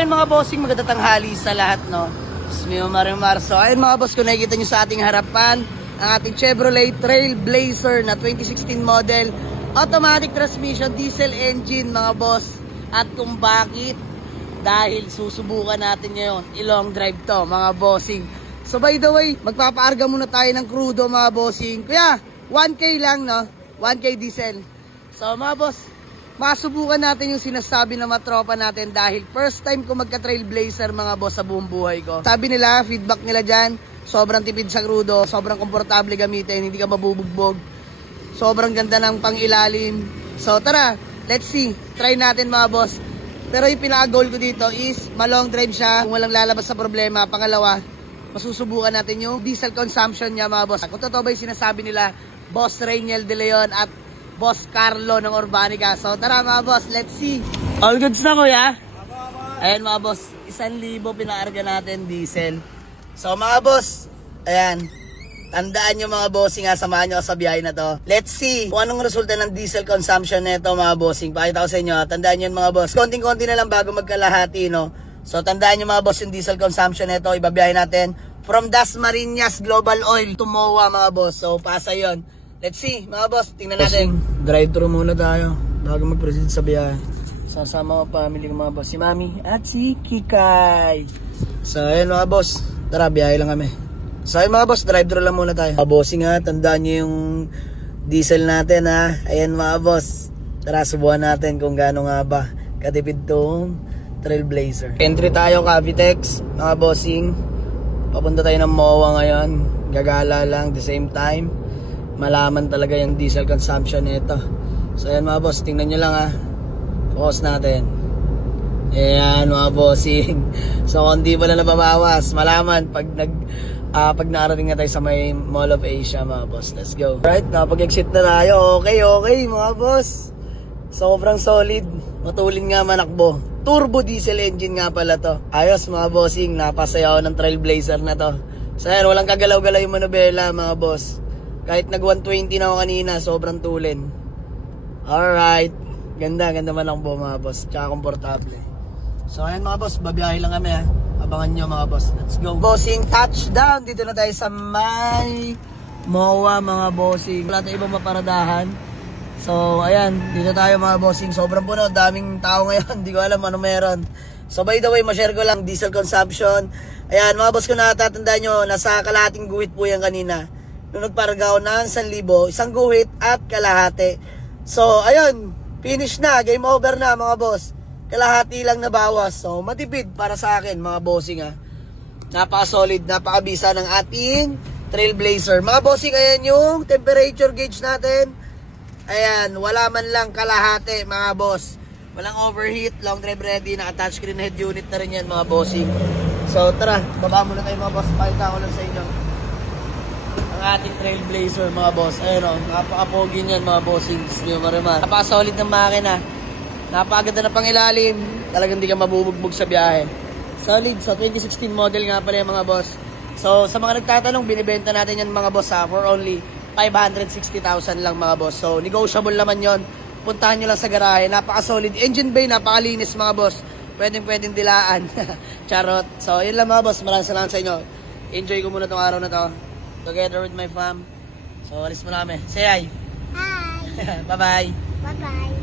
ayun mga bossing, magandang tanghali sa lahat, no? Smio Marimar. So ayun mga boss, kung nakikita nyo sa ating harapan, ang ating Chevrolet Trailblazer na 2016 model, automatic transmission, diesel engine mga boss. At kung bakit, dahil susubukan natin ngayon, i-long drive to mga bossing. So by the way, magpapaarga muna tayo ng crudo mga bossing. Kuya, 1K lang, no? 1K diesel. So mga boss, masubukan natin yung sinasabi ng matropa natin dahil first time ko magka-Trailblazer mga boss sa buong buhay ko. Sabi nila, feedback nila dyan, sobrang tipid sa crudo, sobrang komportable gamitin, hindi ka mabubugbog, sobrang ganda ng pangilalim. So tara, let's see, try natin mga boss. Pero yung pinaka-goal ko dito is ma-long drive siya kung walang lalabas sa problema. Pangalawa, masusubukan natin yung diesel consumption niya mga boss. Kung totoo ba yung sinasabi nila, Boss Rainiel De Leon at Boss Carlo ng Urbanica. So tara mga boss, let's see. All goods na kuya? Ayan mga boss, 1,000 pinaarga natin diesel. So mga boss, ayan, tandaan nyo mga bossing ha, samahan nyo sa biyahe na to. Let's see kung anong resulta ng diesel consumption nito mga bossing. Pakita ko sa inyo, tandaan nyo mga boss. Konting-konti na lang bago magkalahati, no? So tandaan nyo mga boss yung diesel consumption nito, ibabiyahe natin from Dasmariñas Global Oil to MOA mga boss. So pasa yon. Let's see mga boss, tingnan natin. Drive-thru muna tayo bago mag-proceed sa biyahe. Sasama ko family ko mga boss, si Mami at si Kikay. So ayun mga boss, tara biyahe lang kami. So ayun mga boss, drive-thru lang muna tayo. Mga bossing ha, tandaan nyo yung diesel natin ha. Ayan mga boss, tara subuhan natin kung gaano nga ba katipid tong Trailblazer. Entry tayo Cavitex mga bossing. Papunta tayo ng MOA ngayon. Gagala lang the same time. Malaman talaga yung diesel consumption nito. So ayan mga boss, tingnan nyo lang ha. Focus natin. Ayan mga bossing. So kung di pala nababawas, malaman pag narating na tayo sa may Mall of Asia mga boss. Let's go. Alright, napag-exit na tayo. Okay mga boss. Sobrang solid. Matulin nga manakbo. Turbo diesel engine nga pala to. Ayos mga bossing, napasaya ako ng Trailblazer na to. So ayan, walang kagalaw-galaw yung manubela mga boss. Kahit nag 120 na ako kanina, sobrang tulin. Alright. Ganda man ang buo mga boss. Tsaka komportable. So ayan mga boss, babiyahe lang kami ha. Abangan nyo mga boss. Let's go. Bossing touchdown. Dito na tayo sa may MOA mga bossing. Wala tayong ibang maparadahan. So ayan, dito tayo mga bossing. Sobrang puno, daming tao ngayon. Hindi ko alam ano meron. So by the way, ma-share ko lang diesel consumption. Ayan mga boss, kung natatandaan nyo, nasa kalahating guhit po yan kanina. Nung nagparga ako ng 1,000, isang guhit at kalahati. So, ayun, finish na, game over na mga boss. Kalahati lang na bawas. So, matipid para sa akin mga bossing ha. Napaka-solid, napakabisa ng ating Trailblazer. Mga bossing, ayan yung temperature gauge natin. Ayan, wala man lang kalahati mga boss. Walang overheat, long drive ready, naka-touchscreen head unit na rin yan mga bossing. So, tara, baba muna tayo mga boss. Pakita ko lang sa inyo ang ating Trailblazer mga boss. Ayun o, napaka-pogi niyan mga bossing. Smio Marimar. Napaka-solid ng makina. Napakaganda na pangilalim. Talagang hindi ka mabubugbog sa biyahe. Solid. So 2016 model nga pala yung mga boss. So sa mga nagtatanong, binibenta natin yan mga boss ha, for only 560,000 lang mga boss. So negotiable naman yon. Puntahan nyo lang sa garahe. Napaka-solid. Engine bay, napakalinis mga boss. Pwedeng dilaan. Charot. So yun lang mga boss. Maraming salamat sa inyo. Enjoy ko muna tong araw na to together with my fam. So, alis mo namin. Say hi. Hi. Bye-bye. Bye-bye.